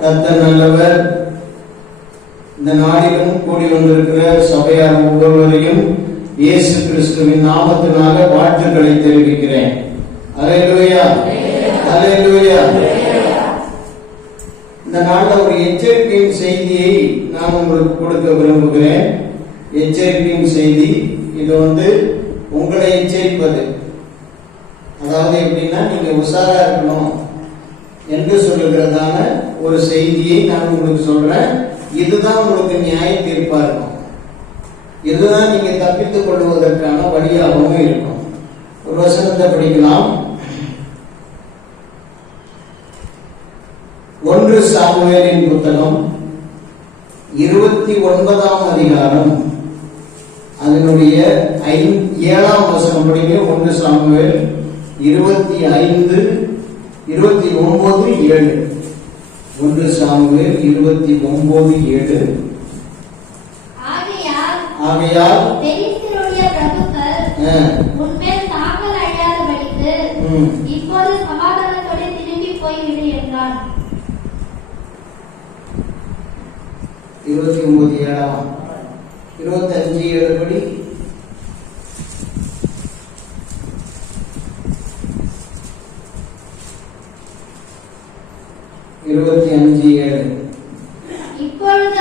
கர்த்தர் நல்லவர். இந்த நாளிலும் கூடி வந்திருக்கிற சபையார் ஒவ்வொருவரையும் இயேசு கிறிஸ்துவின் நாமத்தினால வாழ்த்துக்களை தெரிவிக்கிறேன். அலையிலுயா அலையிலுயா இந்த நாள்ல ஒரு எச்சரிக்கையின் செய்தியை நான் உங்களுக்கு கொடுக்க விரும்புகிறேன். எச்சரிக்கையின் செய்தி இது வந்து உங்களை எச்சரிப்பது. அதாவது எப்படின்னா நீங்க உஷாரா இருக்கணும். என்று சொல்லுகிறதான ஒரு செய்தியை நான் உங்களுக்கு சொல்றேன். இதுதான் உங்களுக்கு நியாய தீர்ப்பா இருக்கும். இதுதான் நீங்க தப்பித்துக் கொள்வதற்கான வழியாகவும் இருக்கும். ஒரு வசனத்தை படிக்கலாம். ஒன்று சாமுவேலின் புத்தகம் இருபத்தி ஒன்பதாம் அதிகாரம் அதனுடைய ஐந்து ஏழாம் வசனம் படிங்க. ஒன்று சாமுவேல் இருபத்தி ஐந்து இருபத்தி ஒன்பது ஏழு. ஒன்று சாமுவேல் இருபத்தி ஒன்பது ஏழு. ஆகையால் இருபத்தி ஒன்பது ஏழாம். இருபத்தி அஞ்சு ஏழு படி. இருபத்தி அஞ்சு ஏழு. இப்பொழுது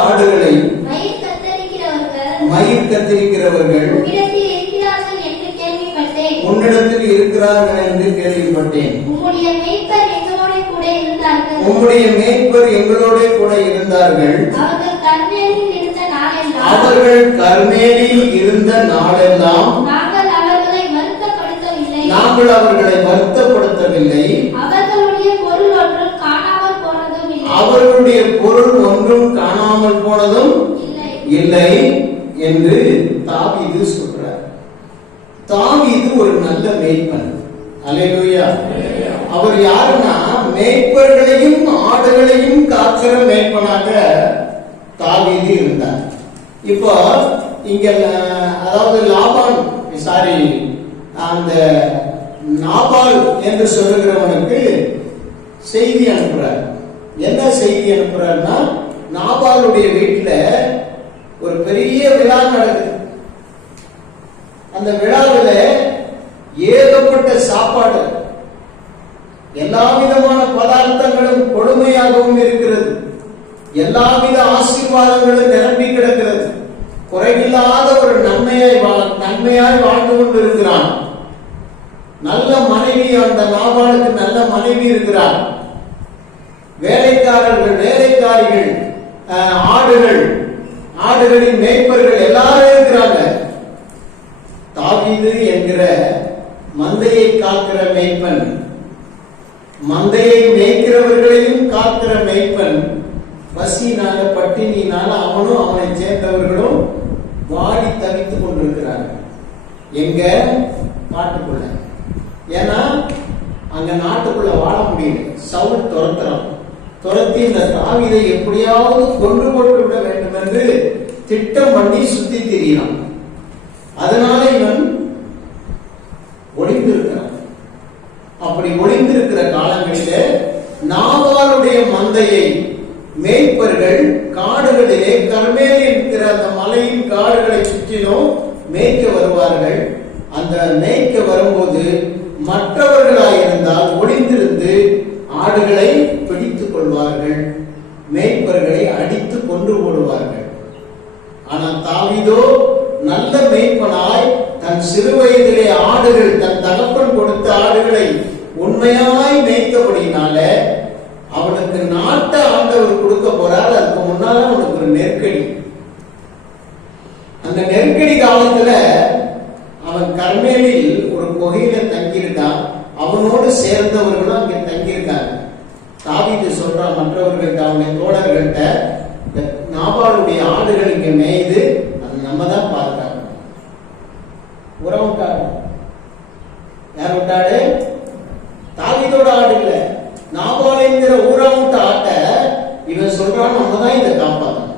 ஆடுகளை மயிர் கத்தரிக்கிறவர்கள் மயிர் கத்திரிக்கிறவர்கள் உம்மிடத்தில் இருக்கிறார்கள் என்று கேள்விப்பட்டேன். உன்னிடத்தில் இருக்கிறார்கள் என்று கேள்விப்பட்டேன். உம்முடைய மேய்ப்பர் எங்களோட கூட இருந்தார்கள். உம்முடைய மேய்ப்பர் எங்களோட கூட இருந்தார்கள். அவர்கள் கர்மேலில் இருந்த நாளெல்லாம் அவர்கள் கர்மேலில் இருந்த நாளெல்லாம் நாங்கள் அவர்களை வருத்தப்படுத்தவில்லை. நாங்கள் அவர்களை வருத்தப்படுத்தவில்லை. அவர்களுடைய பொருள் ஒன்றும் காணாமல் போனதும் இல்லை அவர்களுடைய பொருள் ஒன்றும் காணாமல் போனதும் இல்லை என்று தாவீது சொல்றார். தாவீது ஒரு நல்ல மேய்ப்பன். அல்லேலூயா. அவர் யாருன்னா மேய்ப்பர்களையும் ஆடுகளையும் காக்கிற மேய்ப்பனாக தாவீது இருந்தார். இப்போ இங்க அதாவது லாபான் சாரி அந்த நாபால் என்று சொல்லுகிறவனுக்கு செய்தி அனுப்புறார். என்ன செய்தி அனுப்புறாருன்னா நாபாலுடைய வீட்டுல ஒரு பெரிய விழா நடக்குது. அந்த விழாவில் ஏகப்பட்ட சாப்பாடு எல்லா விதமான பதார்த்தங்களும் கொடுமையாகவும் இருக்கிறது. எல்லாவித ஆசீர்வாதங்களும் நிரம்பி கிடக்கிறது. குறைவில்லாத ஒரு நன்மையாய் நன்மையாய் வாழ்ந்து கொண்டிருக்கிறான் நல்ல மனைவி அந்த நாவாளுக்கு நல்ல மனைவி இருக்கிறார். வேலைக்காரர்கள் வேலைக்காரிகள் ஆடுகள் ஆடுகளின் மேய்ப்பர்கள் எல்லாரும் இருக்கிறாங்க. தாவிது என்கிற மந்தையை காக்கிற மேய்ப்பன் மந்தையை மேய்க்கிறவர்களையும் காக்கிற மேய்ப்பன் பசினால பட்டினியினால அவனும் அவனை சேர்ந்தவர்களும் வாடி தவித்துக் கொண்டிருக்கிறார்கள். எங்க? காட்டுக்குள்ள. ஏன்னா அங்க நாட்டுக்குள்ள வாழ முடியல. சவுல் துரத்துறான். துரத்தி இந்த தாவிதை எப்படியாவது கொண்டு போட்டு விட வேண்டும் என்று திட்டம் பண்ணி சுத்தி திரியான் அதனால இவன் ஒளிந்திருக்கிறான். அப்படி ஒளிந்திருக்கிற காலங்களிலே நாவாருடைய மந்தையை மேய்ப்பர்கள் காடுகளிலே கர்மேல் இருக்கிற அந்த மலையின் காடுகளை சுற்றிலும் மேய்க்க வருவார்கள். அந்த மேய்க்க வரும்போது மற்றவர்களாயிருந்தால் ஒளிந்திருந்து ஆடுகளை அடித்து கொண்டு போடுவார்கள் ஆனால் தாவிதோ நல்ல மேய்ப்பனாய் தன் சிறு வயதிலே ஆடுகள் தன் தகப்பன் கொடுத்த ஆடுகளை உண்மையாய் மேய்த்தபடினால அவனுக்கு நாட்டை ஆண்டவர் கொடுக்க போறார். அதுக்கு முன்னால அவனுக்கு ஒரு நெருக்கடி. அந்த நெருக்கடி காலத்துல அவன் கர்மேலில் ஒரு குகையில தங்கியிருக்கான். அவனோடு சேர்ந்தவர்களும் அங்கே தங்கியிருக்காங்க. தாவிட்டு சொல்றான் மற்றவர்கள்ட்ட அவனுடைய தோழர்கள்ட்ட இந்த நாபாலுடைய ஆடுகள் இங்க மேயுது அது நம்ம தான் பார்க்கணும் உரம் யார் விட்டாடு தாவிதோட ஆடு இல்ல நாபால் என்கிற ஊரம் ஆட்டை இவன் சொல்றான் நம்ம தான் இதை காப்பாற்றணும்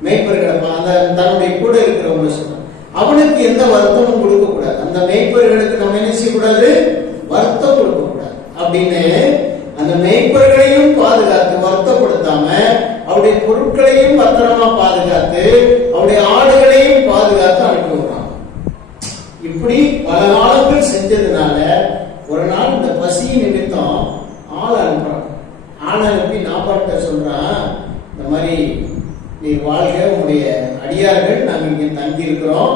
மேய்ப்பர்களை அந்த தன்னுடைய கூட இருக்கிறவங்க சொல்றான். அவனுக்கு எந்த வருத்தமும் கொடுக்க கூடாது அந்த மேய்ப்பர்களுக்கு நம்ம என்ன செய்யக்கூடாது? வருத்தம் கொடுக்க கூடாது அப்படின்னு அந்த மேய்ப்பர்களையும் பாதுகாத்து வருத்தப்படுத்தாம அவருடைய பொருட்களையும் பத்திரமா பாதுகாத்து அவருடைய ஆடுகளையும் பாதுகாத்து அனுப்பி விடுறான். இப்படி பல காலங்கள் செஞ்சதுனால ஒரு நாள் இந்த பசி நிமித்தம் ஆள் அனுப்புறான். ஆள் அனுப்பி நாப்பாட்ட சொல்றான் இந்த மாதிரி நீ வாழ்க உங்களுடைய அடியார்கள் நாங்கள் இங்கே தங்கி இருக்கிறோம்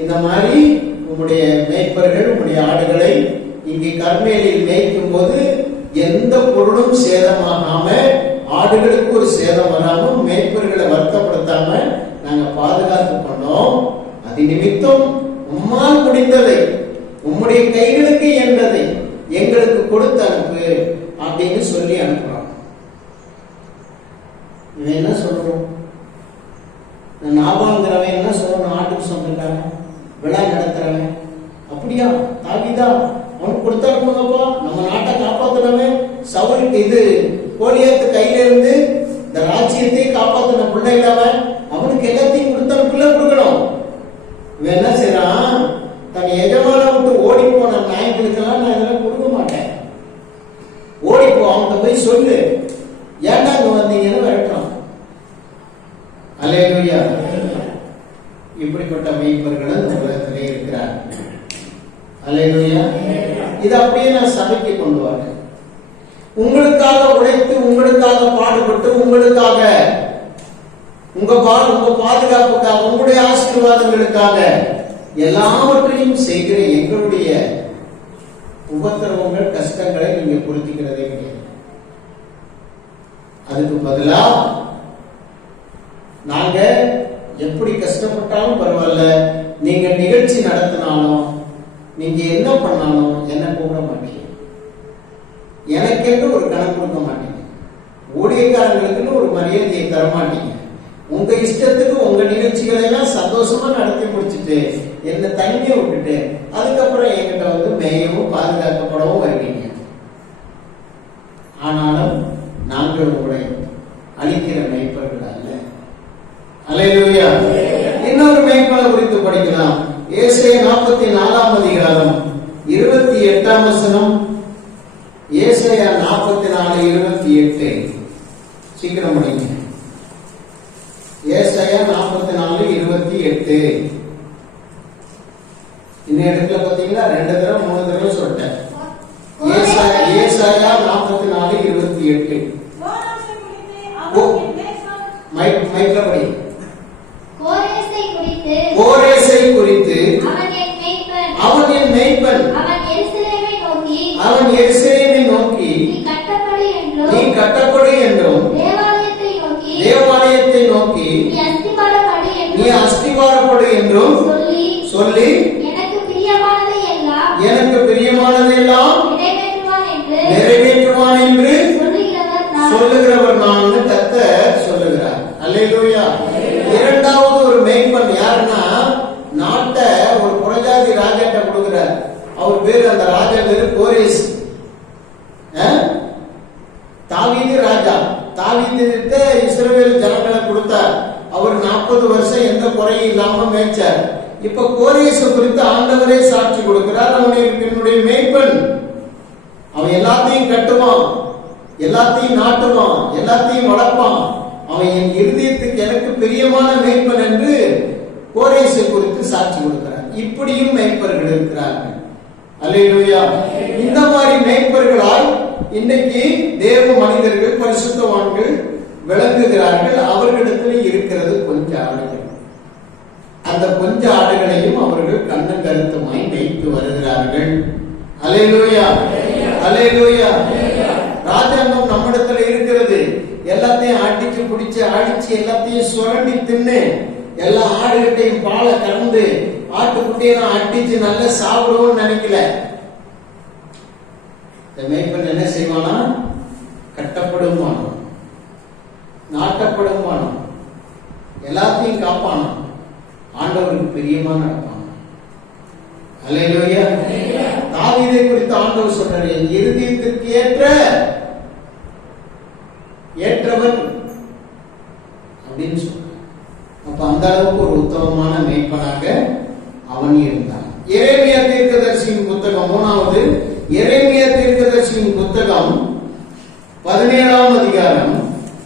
இந்த மாதிரி உங்களுடைய மேய்ப்பர்கள் உங்களுடைய ஆடுகளை இங்கே கர்மேலியில் மேய்க்கும் போது எந்த பொருளும் சேதமாகாம ஆடுகளுக்கு ஒரு சேதம் வராமல் மேய்ப்பர்களை வருத்தப்படுத்தாம நாங்க பாதுகாத்து பண்ணோம். அது நிமித்தம் உம்மால் முடிந்ததை உம்முடைய கைகளுக்கு என்றதை எங்களுக்கு கொடுத்து அனுப்பு அப்படின்னு சொல்லி அனுப்புறான் இவன் என்ன சொல்றோம் நாபாங்கிறவன் என்ன சொல்லணும்? ஆட்டுக்கு சொந்தக்காரன் விழா நடத்துறவன் அப்படியா? தாவிதா அவனுக்கு கொடுத்து அனுப்புங்கப்பா நம்ம நாட்டை காப்பாத்துறவன். சவுலுக்கு இது. கோலியாத்து கையில இருந்து இந்த ராஜ்யத்தை காப்பாத்தின பிள்ளை இல்லாம அவனுக்கு எல்லாத்தையும் கொடுத்தா பிள்ளை கொடுக்கணும். இவன் என்ன செய்யறான்? தன் எஜமான விட்டு ஓடி போன நாய்களுக்கெல்லாம் நான் இதெல்லாம் கொடுக்க மாட்டேன். ஓடிப்போம் அவங்க போய் சொல்லு. ஏன்டா அங்க வந்தீங்கன்னு விரட்டுறான். அலையா இப்படிப்பட்ட மெய்ப்பர்கள் இந்த உலகத்திலே இருக்கிறார் அலையா இது அப்படியே நான் சபைக்கு கொண்டு வரேன் உங்களுக்காக உழைத்து உங்களுக்காக பாடுபட்டு உங்களுக்காக உங்க பா உங்க பாதுகாப்புக்காக உங்களுடைய ஆசீர்வாதங்களுக்காக எல்லாவற்றையும் செய்கிற எங்களுடைய உபத்திரவங்கள் கஷ்டங்களை நீங்க பொருத்திக்கிறதே கிடையாது. அதுக்கு பதிலா நாங்க எப்படி கஷ்டப்பட்டாலும் பரவாயில்ல நீங்க நிகழ்ச்சி நடத்தினாலும் நீங்க என்ன பண்ணாலும் என்ன கூட மாட்டீங்க எனக்கென்று ஒரு கணக்கு கொடுக்க மாட்டீங்க ஊழியக்காரங்களுக்குன்னு ஒரு தரமாட்டீங்க உங்க இஷ்டத்துக்கு உங்க நிகழ்ச்சிகளை எல்லாம் சந்தோஷமா நடத்தி முடிச்சுட்டு என்ன தனிமையை விட்டுட்டு அதுக்கப்புறம் என்கிட்ட வந்து மேயவும் பாதுகாக்கப்படவும் வருவீங்க. ஆனாலும் நாங்கள் உங்களை அழிக்கிற மேய்ப்பர்கள் அல்ல. அலையிலுயா இன்னொரு மெய்ப்பலை குறித்து படிக்கலாம். ஏசே நாற்பத்தி நாலாம் அதிகாரம் இருபத்தி எட்டாம் வசனம். ஏசையா நாற்பத்தி நாலு இருபத்தி எட்டு சீக்கிரம் முடியும் ஏசையா நாற்பத்தி நாலு இருபத்தி எட்டு. இந்த இடத்துல பாத்தீங்களா ரெண்டு தடவை மூணு தடவை சொல்லிட்டேன். ஏசாயா நாற்பத்தி நாலு இருபத்தி எட்டு. மைக் மைக்ல படி. கோரேசை குறித்து கோரேசை குறித்து அவன் என் மேய்ப்பன். அவன் என் மெய்ப்பன் அவன் எருசலேமை நோக்கி நீ கட்டப்படு என்றும் தேவாலயத்தை நோக்கி நீ அஸ்திவாரப்படு என்றும் சொல்லி சொல்லி எனக்கு பிரியமானதை எல்லாம் எனக்கு பிரியமானதெல்லாம் நிறைவேற்றுவான் என்று நிறைவேற்றுவான் என்று சொல்லுகிறவர் நான் சொல்லுகிறவர் நான் கத்த சொல்லுகிறார் அல்லேலூயா இரண்டாவது ஒரு மேய்ப்பன் யாருன்னா நாட்டை ஒரு புறஜாதி ராஜாட்ட கொடுக்கிறார் அவர் பேரு அந்த ராஜா பேரு கோரேஸ் அஹ்? தாவீது ராஜா தாவீதுகிட்ட இஸ்ரவேல் ஜனங்களை கொடுத்தார் அவர் நாற்பது வருஷம் எந்த குறையும் நினைச்சார். இப்ப கோரேசு குறித்து ஆண்டவரே சாட்சி கொடுக்கிறார். அவனை என்னுடைய மேய்ப்பன். அவன் எல்லாத்தையும் கட்டுவான். எல்லாத்தையும் நாட்டுவான். எல்லாத்தையும் வளர்ப்பான். அவன் என் இருதயத்துக்கு எனக்கு பிரியமான மேய்ப்பன் என்று கோரேசை குறித்து சாட்சி கொடுக்கிறார். இப்படியும் மேய்ப்பர்கள் இருக்கிறார்கள். அல்லையா இந்த மாதிரி மேய்ப்பர்களால் இன்னைக்கு தேவ மனிதர்கள் பரிசுத்தவான்கள் விளங்குகிறார்கள். அவர்களிடத்தில் இருக்கிறது கொஞ்சம் ஆடுகள் அந்த கொஞ்ச ஆடுகளையும் அவர்கள் கண்ணன் கருத்துமாய் மேய்த்து வருகிறார்கள். அலையிலூயா அலையிலூயா ராஜாங்கம் நம்மிடத்துல இருக்கிறது. எல்லாத்தையும் அடிச்சு பிடிச்சு அடிச்சு எல்லாத்தையும் சுரண்டி தின்னு எல்லா ஆடுகிட்டையும் பாலை கறந்து ஆட்டுக்குட்டியெல்லாம் அடிச்சு நல்லா சாப்பிடுவோம்னு நினைக்கல. இந்த மேய்ப்பன் என்ன செய்வானா? கட்டப்படுமானோ நாட்டப்படுமானோ எல்லாத்தையும் காப்பானோ ஆண்டவருக்கு பிரியமா நடப்பான் அல்லேலூயா தாவீதை குறித்து ஆண்டவர் சொல்றாரு என் இருதயத்திற்கு ஏற்ற ஏற்றவன் அப்படின்னு சொல்றார் அப்ப அந்த அளவுக்கு ஒரு உத்தமமான மேய்ப்பனாக அவன் இருந்தான் எரேமியா தீர்க்கதரிசியின் புத்தகம் மூணாவது எரேமியா தீர்க்கதரிசியின் புத்தகம் பதினேழாம் அதிகாரம்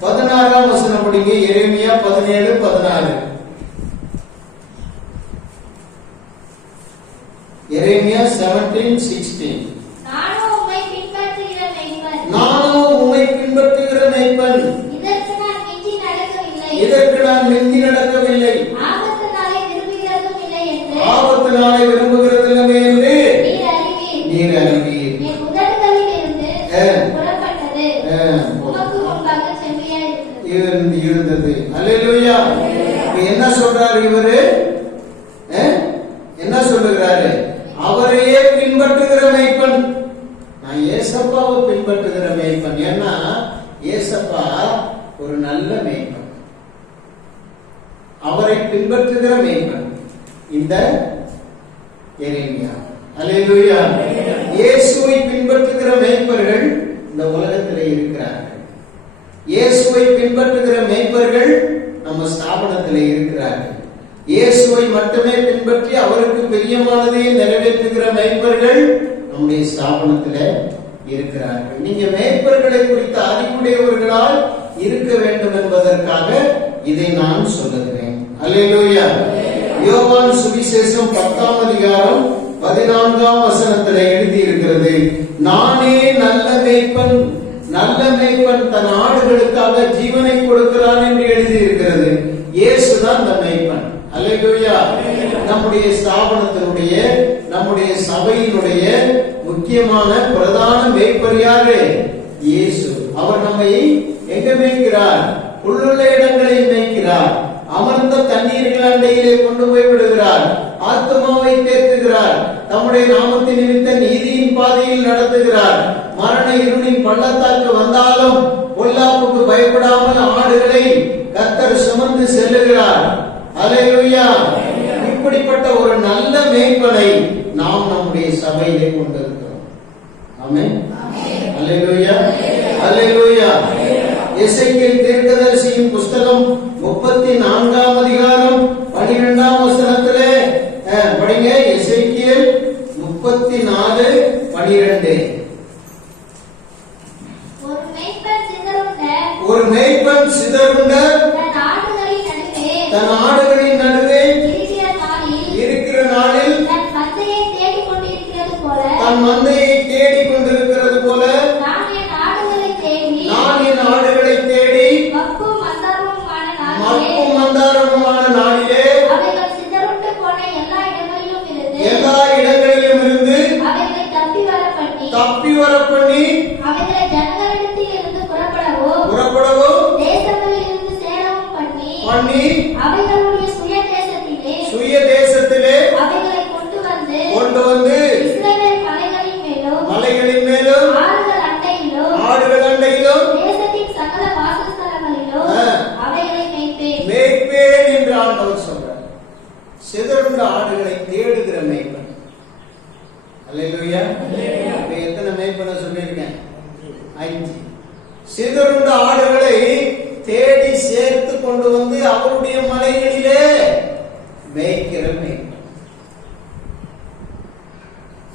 பதினாறாம் வசனம் படிங்க எரேமியா பதினேழு பதினாறு எரேமியா செவன்டீன் சிக்ஸ்டீன் நானும் உம்மை பின்பற்றுகிற மெய்ப்பன் நானோ உம்மை பின்பற்றுகிற மெய்ப்பன் இதற்கு நான் மிஞ்சி நடக்கவில்லை இதற்கு நான் மிஞ்சி நடக்கவில்லை. நாளை விரும்புகிறதும் இல்லை என்று ஆபத்து நாளை விரும்புகிறதில்லமே என்று நீர் அறிவீர் நீர் அறிவீர் என் உதடுகளில் இருந்து ஆ. புறப்பட்டது ஆ. உமக்கு முன்பாக செம்மையா இருக்கிறது இருந்து இருந்தது அல்லேலூயா இப்ப என்ன சொல்றாரு இவரு அஹ்? என்ன சொல்லுகிறாரு அவரையே பின்பற்றுகிற மெய்ப்பன் நான் ஏசப்பாவை பின்பற்றுகிற மெய்ப்பன் ஏன்னா ஏசப்பா ஒரு நல்ல மெய்ப்பன் அவரை பின்பற்றுகிற மெய்ப்பன் இந்த எரேமியா. அலையிலுயா இயேசுவை பின்பற்றுகிற மெய்ப்பர்கள் இந்த உலகத்திலே இருக்கிறார்கள். இயேசுவை பின்பற்றுகிற மெய்ப்பர்கள் நம்ம ஸ்தாபனத்திலே இருக்கிறார்கள். இயேசுவை மட்டுமே பின்பற்றி அவருக்கு பிரியமானதை நிறைவேற்றுகிற மெய்ப்பர்கள் நம்முடைய ஸ்தாபனத்தில இருக்கிறார்கள். நீங்க மேய்ப்பர்களை குறித்த அறிவுடையவர்களால் இருக்க வேண்டும் என்பதற்காக இதை நான் சொல்லுகிறேன் அல்லேலூயா யோவான் சுவிசேஷம் பத்தாம் அதிகாரம் பதினான்காம் வசனத்தில் எழுதி இருக்கிறது நானே நல்ல மேய்ப்பன் நல்ல மேய்ப்பன் தன் ஆடுகளுக்காக ஜீவனை கொடுக்கிறான் என்று எழுதி இருக்கிறது இயேசுதான் அந்த மேய்ப்பன். அல்லேலூயா நம்முடைய ஸ்தாபனத்தினுடைய நம்முடைய சபையினுடைய முக்கியமான பிரதான மேய்ப்பர் யாரு? இயேசு. அவர் நம்மை எங்க மேய்க்கிறார்? உள்ளுள்ள இடங்களில் மேய்க்கிறார். அமர்ந்த தண்ணீர்கள் அண்டையிலே கொண்டு போய் விடுகிறார். ஆத்மாவை தேற்றுகிறார். தம்முடைய நாமத்தின் நிமித்த நீதியின் பாதையில் நடத்துகிறார். மரண இருளின் பள்ளத்தாக்கு வந்தாலும் பொல்லாப்புக்கு பயப்படாமல் ஆடுகளை கத்தர் சுமந்து செல்லுகிறார். அல்லேலூயா இப்படிப்பட்ட ஒரு நல்ல மேய்ப்பனை நாம் நம்முடைய சபையிலே கொண்டிருக்கிறோம். ஆமென். அல்லேலூயா தீர்க்கதரிசியின் புஸ்தகம் முப்பத்தி நான்காம் அதிகாரம் பனிரெண்டாம் வசனத்திலே படிங்க. எசேக்கியேல் முப்பத்தி நாலு பனிரெண்டு ஒரு மெய்ப்பன் சிதறுண்ட அவைகளுடைய சுய தேசத்திலே சுய தேசத்திலே அவைகளை கொண்டு வந்து கொண்டு வந்து இஸ்ரவேல் மலைகளின் மேலும் மலைகளின் மேலும் ஆறுகள் அண்டையிலும் ஆடுகள் அண்டையிலும் தேசத்தின் சகல வாசஸ்தலங்களிலும் ஆ. அவைகளை மேய்ப்பேன். மேய்ப்பேன் என்று ஆண்டவர் சொல்றார். சிதறுண்ட ஆடுகளை தேடுகிற மேய்ப்பன். அல்லேலூயா. இப்ப எத்தனை மேய்ப்பனை சொல்லியிருக்கேன்? அஞ்சு சிதறுண்ட ஆடுகளை தேடி சேர்த்து கொண்டு வந்து அவருடைய மலைகளிலே மேய்க்கிற மேய்ப்பன்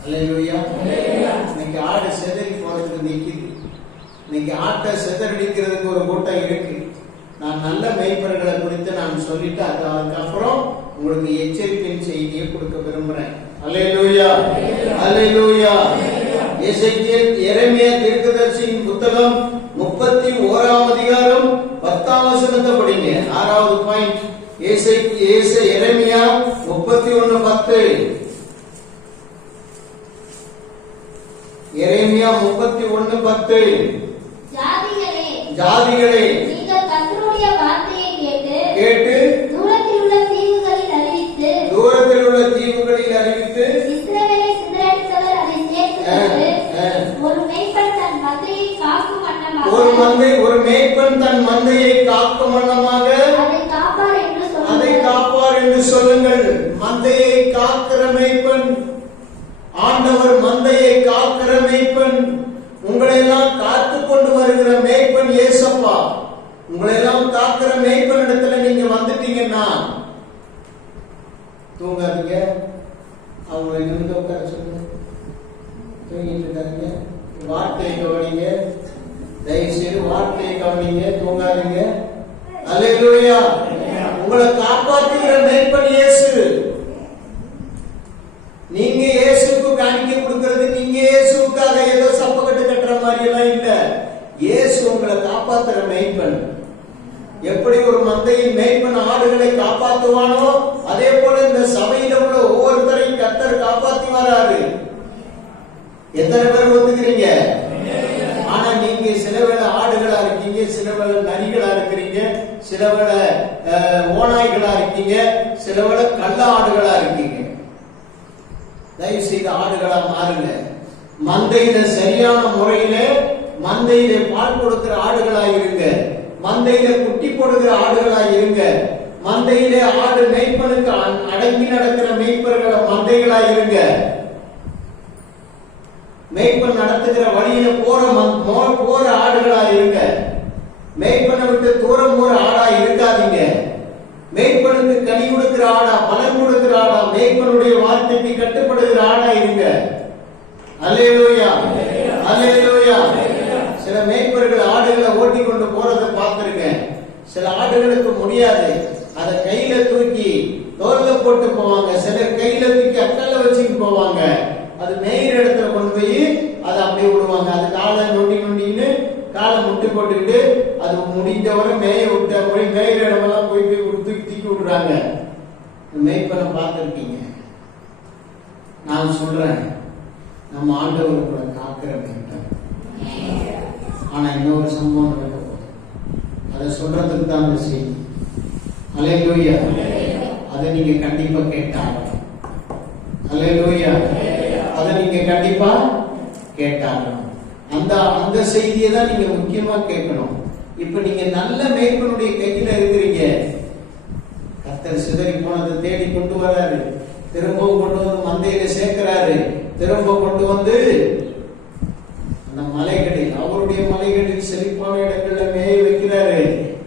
அல்லேலூயா இன்னைக்கு ஆடு சிதறி போறதுக்கு நிக்குது இன்னைக்கு சிதறடிக்கிறதுக்கு ஒரு கூட்டம் இருக்கு. நான் நல்ல மெய்ப்பர்களை குறித்து நான் சொல்லிட்டு அது அதுக்கப்புறம் உங்களுக்கு எச்சரிக்கையின் செய்தியை கொடுக்க விரும்புறேன். அல்லேலூயா. அல்லேலூயா. எசேக்கியேல் எரேமியா தீர்க்கதரிசியின் புத்தகம் முப்பத்தி ஓராம் அதிகாரம் பத்தாம் வசனத்தை படிங்க. ஆறாவது பாயிண்ட். ஏசை ஏச இறைமையா முப்பத்தி ஒன்னு பத்து. இறைமையா முப்பத்தி ஒன்னு பத்து. ஜாதிகளே நீங்கள் கர்த்தருடைய வார்த்தையை கேட்டு கேட்டு தூரத்தில் உள்ள தீவுகளில் அறிவித்து தூரத்தில் உள்ள தீவுகளில் அறிவித்து இஸ்ரவேலை சிதறடித்தவர் அதை சேர்த்து. ஒரு மேய்ப்பன் தன் மந்தையை காக்கும் வண்ணமாக ஒரு மந்தை ஒரு மேய்ப்பன் தன் மந்தையை காக்கும் வண்ணமாக அதை காப்பார் என்று அதை சொல்லுங்கள் காப்பார் என்று சொல்லுங்கள் மந்தையை காக்கிற மேய்ப்பன் ஆண்டவர் மந்தையை காக்கிற மேய்ப்பன் உங்களை எல்லாம் காத்து கொண்டு வருகிற மேய்ப்பன் ஏசப்பா உங்களை எல்லாம் காக்கிற மேய்ப்பன் இடத்துல நீங்க வந்துட்டீங்கன்னா தூங்காதீங்க. அவங்களை நிமிர்ந்து உட்கார சொல்லுங்க. தூங்கிட்டு இருக்காதீங்க. வார்த்தையை கவனிங்க. தயவு செய்து வார்த்தையை கவனிங்க. தூங்காதீங்க. அல்லேலூயா. உங்களை காப்பாற்றுகிற மேய்ப்பன் இயேசு. நீங்க இயேசுக்கு காணிக்க கொடுக்கறது நீங்க இயேசுக்காக ஏதோ சப்பக்கட்டு கட்டுற மாதிரி எல்லாம் இல்லை. இயேசு உங்களை காப்பாத்துற மெய்ப்பன் எப்படி ஒரு மந்தையின் மெய்ப்பன் ஆடுகளை காப்பாத்துவானோ அதே போல இந்த சபையில உள்ள ஒவ்வொருத்தரையும் கத்தர் காப்பாத்தி வராரு. எத்தனை பேர் ஒத்துக்கிறீங்க? ஆனா நீங்க சில வேளை ஆடுகளா இருக்கீங்க சில வேளை நரிகளா இருக்கிறீங்க சில வேளை ஓநாய்களா இருக்கீங்க சில வேளை கள்ள ஆடுகளா இருக்கீங்க. தயவு செய்து ஆடுகளா மாறுங்க. மந்தையில சரியான முறையில மந்தையில பால் கொடுக்கிற ஆடுகளா இருங்க. மந்தையில குட்டி போடுகிற ஆடுகளா இருங்க. மந்தையில ஆடு மேய்ப்பனுக்கு அடங்கி நடக்கிற மெய்ப்பர்கள மந்தைகளா இருங்க. மேய்ப்பன் நடத்துகிற வழியில போற போற ஆடுகளா இருங்க. மெய்ப்பனை விட்டு தூரம் போற ஆடா இருக்காதீங்க. மேய்ப்பனுக்கு கனி கொடுக்கிற ஆடா பலன் கொடுக்கிற ஆடா மேய்ப்பனுடைய வார்த்தைக்கு கட்டுப்படுகிற ஆடா இருங்க. அல்லேலூயா. அல்லேலூயா சில மேய்ப்பர்கள் ஆடுகளை ஓட்டி கொண்டு போறதை பார்த்திருக்கேன் சில ஆடுகளுக்கு முடியாது. அதை கையில தூக்கி தோல்ல போட்டு போவாங்க. சிலர் கையில தூக்கி அக்கல்ல வச்சுட்டு போவாங்க. அது மேயிற இடத்துல கொண்டு போய் அதை அப்படியே விடுவாங்க. அது காலை நொண்டி நொண்டின்னு காலை முட்டு போட்டுக்கிட்டு அது முடிஞ்சவரை மேய விட்ட போய் மேயிற இடமெல்லாம் போய் போய் தூக்கி தூக்கி விடுறாங்க. மேய்ப்பனை பார்த்துருக்கீங்க. நான் சொல்றேன். நம்ம ஆண்டவர் கூட காக்கிற மேய்ப்பன். ஆனா இன்னொரு சம்பவம் சொல்றதுக்கு தான் அந்த செய்தி. அலையலூயா அதை நீங்க கண்டிப்பா கேட்டாங்க அலையலூயா அதை நீங்க கண்டிப்பா கேட்டாங்க அந்த அந்த செய்தியை தான் நீங்க முக்கியமா கேட்கணும். இப்ப நீங்க நல்ல மேய்ப்பனுடைய கையில இருக்கிறீங்க. கத்தர் சிதறி போனதை தேடி கொண்டு வராரு. திரும்பவும் கொண்டு வந்து மந்தையில சேர்க்கிறாரு. திரும்ப கொண்டு வந்து அந்த மலைகளில் அவருடைய மலைகளில் செழிப்பான இடங்கள் மேய வைக்கிறாரு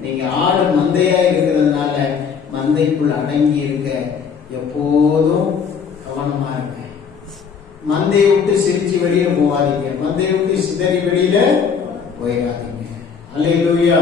நீங்க ஆடு மந்தையா இருக்கிறதுனால மந்தைக்குள்ள அடங்கி இருக்க எப்போதும் கவனமா இருங்க. மந்தையை விட்டு சிரிச்சு வெளியே போகாதீங்க. மந்தையை விட்டு சிதறி வெளியில போயிடாதீங்க. அல்லையா